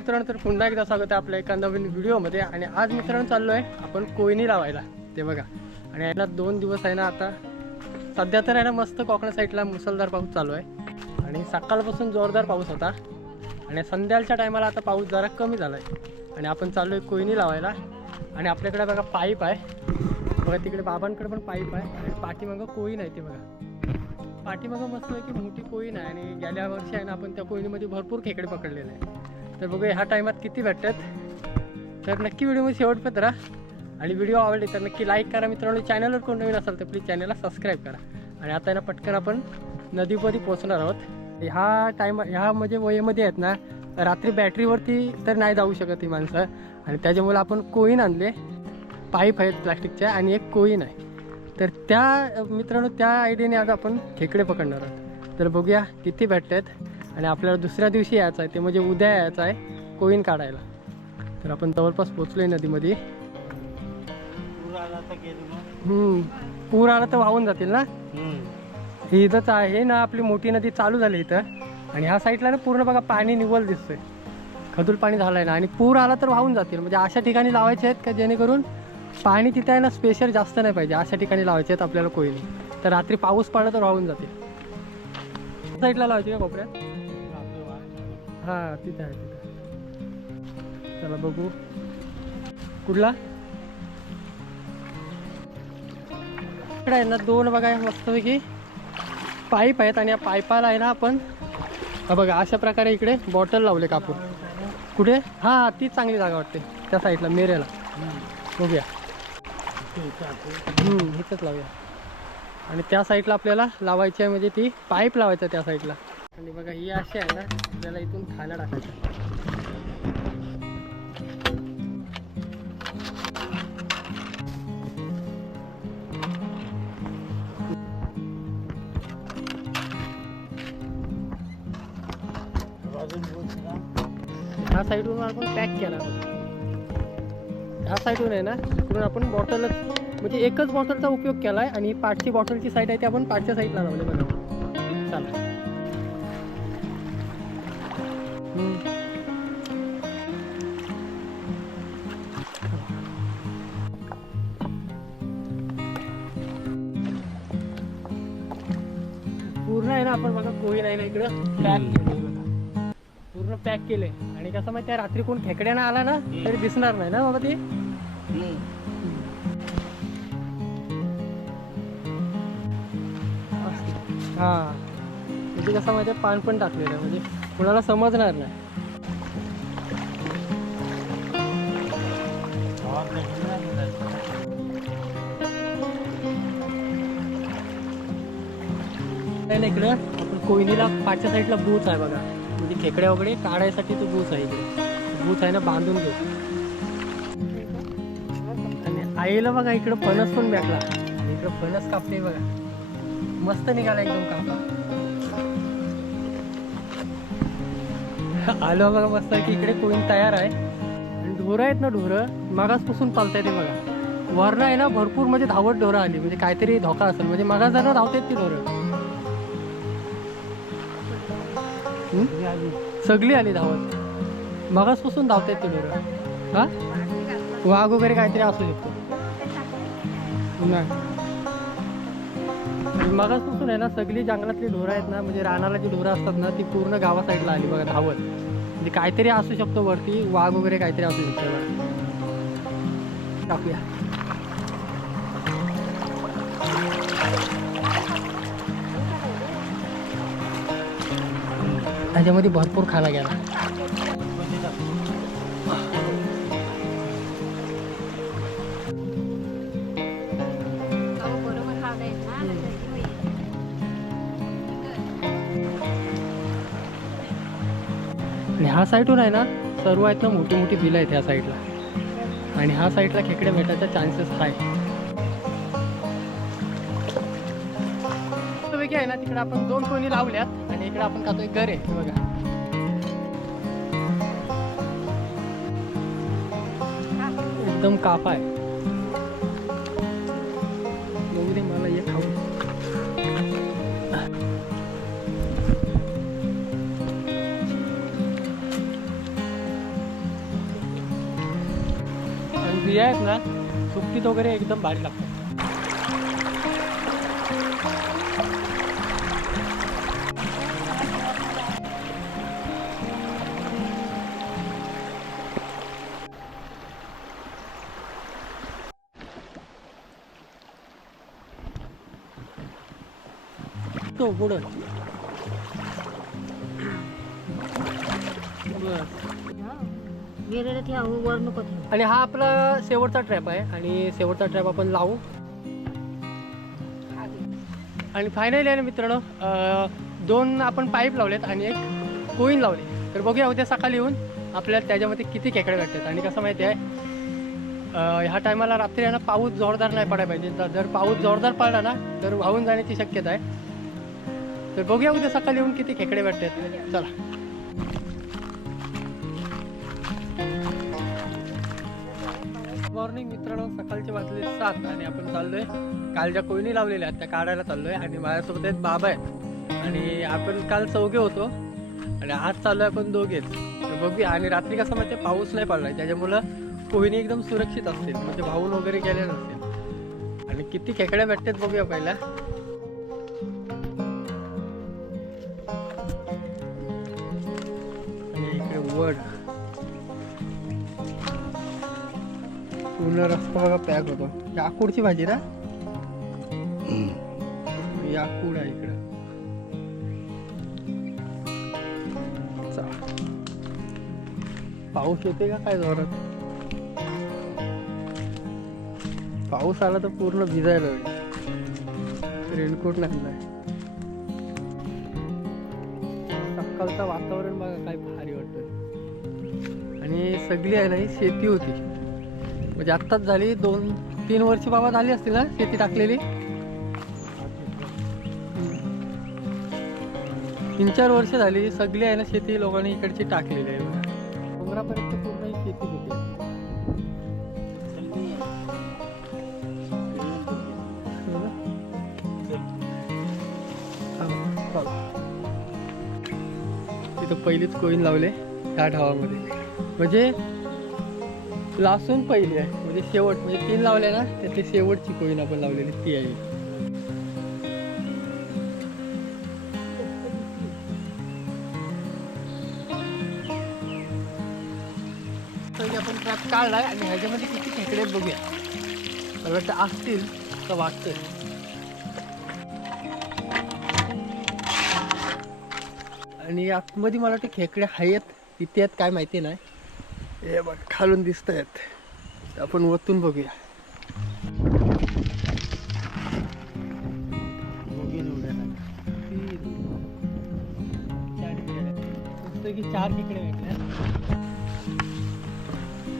मित्रांनो तर पुन्हा एकदा स्वागत आहे आपल्या एका नवीन व्हिडिओमध्ये. आणि आज मित्रांनो चाललो आहे आपण कोयनी लावायला. ते बघा. आणि याला दोन दिवस आहे ना आता. सध्या तर आहे ना मस्त कोकण साईडला मुसळधार पाऊस चालू आहे. आणि सकाळपासून जोरदार पाऊस होता. आणि संध्याकाळच्या टायमाला आता पाऊस जरा कमी झाला आहे आणि आपण चाललो आहे कोयनी लावायला. आणि आपल्याकडे बघा पाईप आहे. बघा तिकडे बाबांकडे पण पाईप आहे. आणि पाठीमागं कोईन आहे ते बघा. पाठीमागं मस्त आहे की मोठी कोईन आहे. आणि गेल्या वर्षी आहे ना आपण त्या कोयनीमध्ये भरपूर खेकडे पकडलेले आहे तर बघूया ह्या टायमात किती भेटतात. तर नक्की व्हिडिओमध्ये शेवटपर्यंत राहा. आणि व्हिडिओ आवडले तर नक्की लाईक करा मित्रांनो. चॅनलवर कोण नवीन असाल तर प्लीज चॅनलला सबस्क्राईब करा. आणि आता ना पटकन आपण नदीमध्ये पोहोचणार आहोत. ह्या टायमा ह्या म्हणजे वयेमध्ये आहेत ना रात्री बॅटरीवरती तर नाही जाऊ शकत ही माणसं. आणि त्याच्यामुळे आपण कोईन आणले. पाईप आहेत प्लास्टिकच्या आणि एक कोईन आहे. तर त्या मित्रांनो त्या आयडियाने आज आपण खेकडे पकडणार आहोत. तर बघूया किती भेटतात आणि आपल्याला दुसऱ्या दिवशी यायचं आहे ते म्हणजे उद्या यायचं आहे कोईन काढायला. तर आपण जवळपास पोचलोय नदीमध्ये. हम्म. पूर आला तर वाहून जातील ना? ही इथंच आहे ना आपली मोठी नदी चालू झाली इथं. आणि ह्या साईडला ना पूर्ण बघा पाणी निव्वल दिसतंय. खदूल पाणी झालंय ना. आणि पूर आला तर वाहून जातील. म्हणजे अशा ठिकाणी लावायचे आहेत का जेणेकरून पाणी तिथे आहे ना स्पेशल जास्त नाही पाहिजे. अशा ठिकाणी लावायचे आहेत आपल्याला कोयनी तर रात्री पाऊस पडला तर वाहून जातील. साईडला लावायची का कोपऱ्यात? हां तिथे आहे तिथे चला बघू. कुठला? इकडे आहे ना दोन बघा मस्तपैकी पाईप आहेत आणि या पाईपाला आहे ना आपण हा बघा अशा प्रकारे इकडे बॉटल लावले कापूर कुठे? हां तीच चांगली जागा वाटते त्या साईडला मेरेला. बघूया. हम्म, इथंच लावूया. आणि त्या साईडला आपल्याला लावायची आहे म्हणजे ती पाईप लावायचं त्या साईडला. आणि बघा ही अशी आहे ना आपल्याला इथून खायला टाकायचं. ह्या साईडवरून आपण पॅक केला ह्या साईडवरून आहे ना इकडून आपण बॉटलच म्हणजे एकच बॉटलचा उपयोग केला आहे आणि पाठची बॉटलची साईड आहे ती आपण पाठच्या साईडला लावली बघा. चला पूर्ण आहे ना आपण बघा कोळी नाही ना इकडं. पॅक बघा. पूर्ण पॅक केले आणि कसं माहिती रात्री कोण खेकड्यानं आला ना तरी दिसणार नाही ना बाबा ती? हा. म्हणजे कसं माहिती पान पण टाकलेलं म्हणजे कुणाला समजणार नाही. नाही इकडं आपण कोयनीला पाठच्या साईडला बूच आहे बघा. म्हणजे खेकड्या वगैरे काढायसाठी तो बूच आहे इकडे. बूच आहे ना बांधून घेऊ. आणि आईला बघा इकडं फणस पण भेटला. इकडं फणस कापते बघा. मस्त निघाला एकदम कापा. आलो बघा मस्त की इकडे कोईन तयार आहे. ढोरं आहेत ना ढोरं? मागासपासून चालताय ते बघा. वरनं आहे ना भरपूर म्हणजे धावत ढोरं आली. म्हणजे काहीतरी धोका असेल. म्हणजे मागास जरा धावतात ती ढोरं? सगळी आली. धावत. मगासपासून धावतात ते ढोरं. हा? वाघ वगैरे काहीतरी असू शकतो. नाही. मगासपासून आहे ना सगळी जंगलातली ढोरं आहेत ना म्हणजे रानाला जी ढोरं असतात ना ती पूर्ण गावा साईडला आली बघा धावत. म्हणजे काहीतरी असू शकतो वरती वाघ वगैरे काहीतरी असू शकतो. टाकूया. त्याच्यामध्ये भरपूर खायला गेला. ह्या साईडवर आहे ना सर्व आहेत ना मोठी मोठी बिलं आहेत ह्या साईडला. आणि ह्या साईडला खेकडे भेटायचा चान्सेस आहे वेगळी आहे ना तिकडे आपण दोन कोणी लावल्यात आणि इकडे आपण खातोय गरे बघा. एकदम कापा आहे. बिया आहेत ना सुकटीत वगैरे एकदम भारी लागतात तो पुढं गेलेलं ते वर नको ते. आणि हा आपला शेवटचा ट्रॅप आहे आणि शेवटचा ट्रॅप आपण लावू. आणि फायनली आहे ना मित्रांनो दोन आपण पाईप लावलेत आणि एक कोईन लावले. तर बघूया उद्या सकाळी येऊन आपल्याला त्याच्यामध्ये किती खेकडे भेटतात. आणि कसं माहिती आहे ह्या टायमाला रात्री आहे ना पाऊस जोरदार नाही पडायला पाहिजे. तर जर पाऊस जोरदार पडला ना तर वाहून जाण्याची शक्यता आहे. तर बघूया उद्या सकाळी येऊन किती खेकडे भेटतात. चला. मॉर्निंग मित्रांनो सकाळचे वाजले सात आणि आपण चाललोय काल ज्या कोयनी लावलेल्या आहेत त्या काढायला चाललोय आणि माझ्यासोबत आहेत बाबा आहेत. आणि आपण काल चौघे होतो आणि आज चाललोय आपण दोघेच बघूया आणि रात्री कसं माहिती पाऊस नाही पडलाय त्याच्यामुळं कोयनी एकदम सुरक्षित असतील म्हणजे वाहून वगैरे गेले नसतील. आणि किती खेकड्या भेटतात बघूया पहिला आणि इकडे वड. पूर्ण रस्ता बघा पॅक होतो. याकूडची भाजी ना? याकूड आहे इकडं. पाऊस येते का काय जोरात? पाऊस आला तर पूर्ण भिजायला होईल. रेनकोट नाही सकाळचं वातावरण बघा काय भारी वाटतं आणि सगळी आहे ना ही शेती होती. म्हणजे आत्ताच झाली दोन तीन वर्ष बाबा झाली असतील ना शेती टाकलेली. तीन चार वर्ष झाली सगळी आहे ना शेती लोकांनी इकडची टाकलेली आहे बघा डोंगरापर्यंत पूर्ण शेती होती. तिथं पहिलीच कोईन लावले त्या ढावामध्ये. म्हणजे लासून पहिली आहे. म्हणजे शेवट म्हणजे तीन लावले ना त्यातली शेवटची कोईन आपण लावलेली ती आहे. आपण ट्रॅप काढलाय आणि ह्याच्यामध्ये किती खेकडे आहेत बघूया. मला वाटतं असतील तर वाटतंय. आणि आतमध्ये मला वाटतं खेकडे आहेत किती आहेत काय माहिती नाही. हे बघ खालून दिसत आहेत आपण वतून बघूया. चार खेकडे. भेटल्या.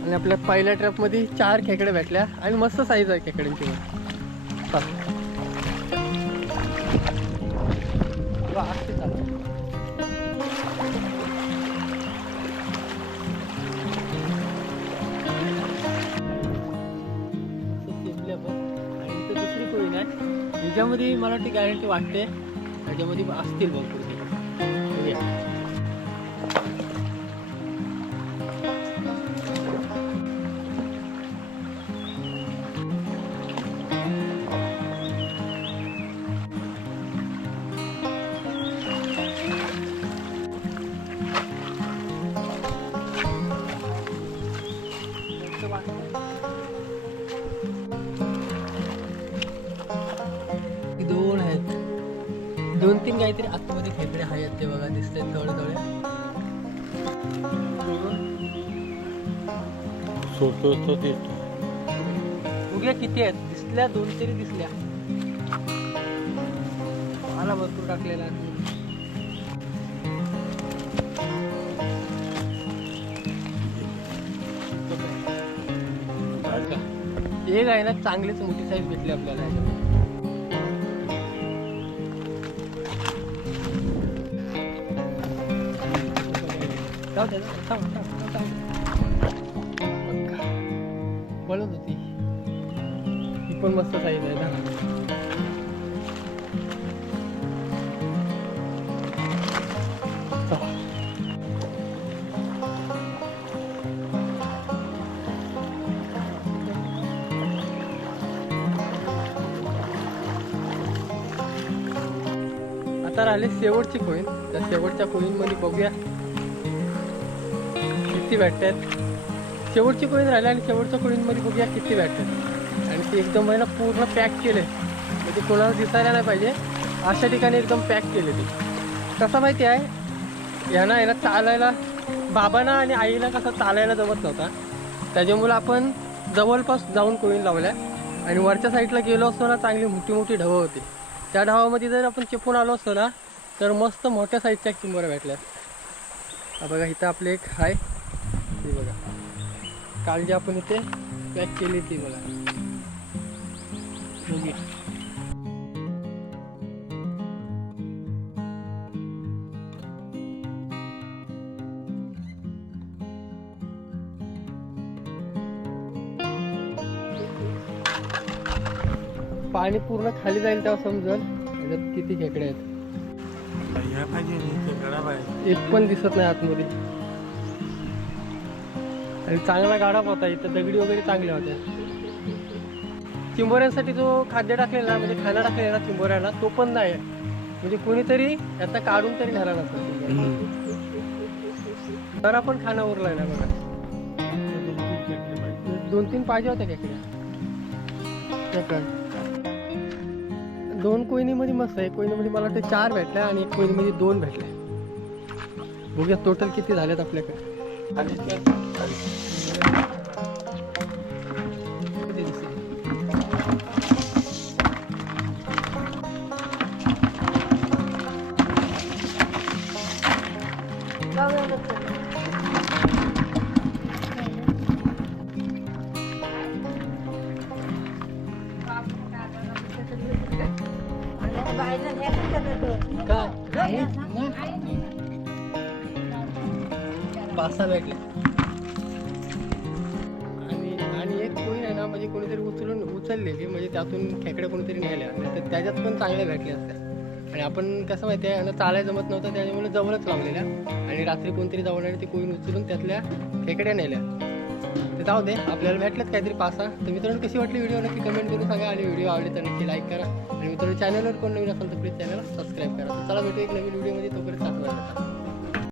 आणि आपल्या पहिल्या ट्रॅपमध्ये चार खेकडे भेटल्या. आणि मस्त साईज आहे खेकड्यांची ह्याच्यामध्ये मला वाटते गॅरंटी वाटते त्याच्यामध्ये असतील भरपूर. दोन तीन काहीतरी आतमध्ये खेकडे आहेत ते बघा दिसतात थोडे थोडे बघूया किती आहेत. दिसल्या दोन तरी दिसल्या. मला भरपूर टाकलेला. एक आहे ना चांगलीच मोठी साईज भेटली आपल्याला जाऊ होती. पण मस्त साईज आहे आता राहिले शेवटची कोईन त्या शेवटच्या कोईनमध्ये बघूया. किती भेटतात? शेवटची कोईन राहिली आणि शेवटच्या कोळींमध्ये बघूया किती भेटतात. आणि ते एकदम आहे ना पूर्ण पॅक केले म्हणजे कोणाला दिसायला नाही पाहिजे. अशा ठिकाणी एकदम पॅक केले ते. कसं माहिती आहे? यांना आहे ना चालायला बाबांना आणि आईला कसं चालायला जमत नव्हता. त्याच्यामुळे आपण जवळपास जाऊन कोळीन लावल्या. आणि वरच्या साईडला गेलो असतो ना चांगली मोठी मोठी ढवं होती. त्या ढवामध्ये जर आपण चिपून आलो असतो ना तर मस्त मोठ्या साईजच्या किंबर भेटल्या बघा इथं आपले एक आहे ती बघा. काल जी आपण इथे पॅक केली ती बघा. पाणी पूर्ण खाली जाईल तेव्हा समजल. त्याच्यात किती खेकडे आहेत. एक पण दिसत नाही आतमध्ये. आणि चांगला गाडा होता इथं दगडी वगैरे चांगल्या होत्या. चिंबोऱ्यांसाठी जो खाद्य टाकलेला म्हणजे खाना टाकलेला चिंबोऱ्याला तो पण नाही म्हणजे कोणीतरी याचा काढून तरी घाला नसतं तर आपण खाना उरलाय ना बघा. दोन तीन पाहिजे होत्या खेकड्या. दोन कोयनीमध्ये मस्त आहे. कोयनीमध्ये मला वाटतं चार भेटल्या आणि एक कोयनीमध्ये दोन भेटल्या. बघूया टोटल किती झालेत आपल्याकडे. कोणीतरी उचलून उचललेली म्हणजे त्यातून खेकड्या कोणीतरी न्यायल्या तर त्याच्यात पण चांगल्या भेटल्या असत्या आणि आपण कसं माहिती आहे यांना चालायला जमत नव्हतं त्याच्यामुळे जवळच लावलेल्या. आणि रात्री कोणतरी जाऊन आणि ती कोईन उचलून त्यातल्या खेकड्या नेल्या. ते जाऊ दे आपल्याला भेटल्यात काहीतरी पासा. तर मित्रांनो कशी वाटली व्हिडिओ? नक्की कमेंट करून सांगा. आणि व्हिडिओ आवडली तर नक्की लाईक करा. आणि मित्रांनो चॅनलवर कोण नवीन असेल तर प्लीज चॅनल सबस्क्राईब करा. चला भेटू एक नवीन व्हिडिओमध्ये तोपर्यंत साथ